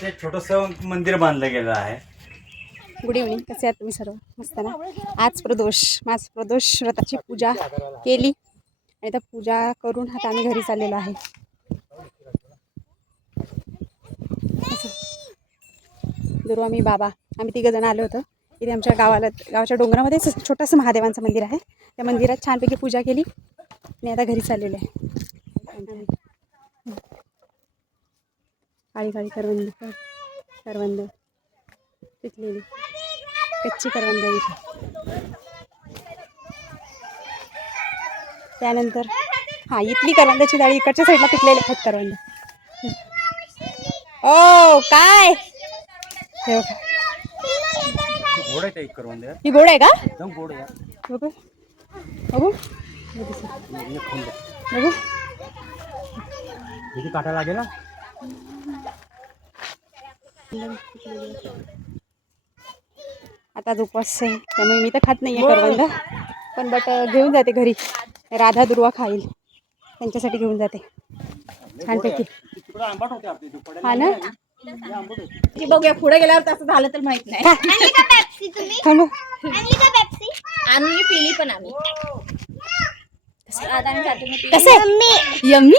ते छोटस मंदिर बांधलं गेलं आहे. Good evening. कसे आहात तुम्ही सर्व? मस्त ना. आज माझ प्रदोष व्रताची पूजा केली आणि आता पूजा करून आता आम्ही घरी चाललेलो आहे. गुरु आम्ही बाबा आम्ही 3 जण आलो होतो. इथे आमच्या गावाच्या डोंगरामध्येच छोटंसं महादेवांचं मंदिर आहे. त्या मंदिरात छानपैकी पूजा केली आणि आता घरी चाललेलो आहे. काळी काळी करवंद पिकलेली कच्ची करवंद इथे. त्यानंतर इथली करवंदाची डाळी इकडच्या साईडला पिकलेले आहेत करवंद. ओ काय गोड आहे एक करवंद. ही गोड आहे का? एकदम गोड आहे. बघू बघू बघू किती काटा लागेल ना. आता आज उपवास आहे त्यामुळे मी तर खात नाहीये करवंद, पण घेऊन जाते घरी. राधा दुर्वा खाईल त्यांच्यासाठी घेऊन जाते छानपैकी. हा ना, बघूया पुढे गेल्यावर तसं झालं तर माहित नाही. आणली पिली पण आम्ही. कसं यम्मी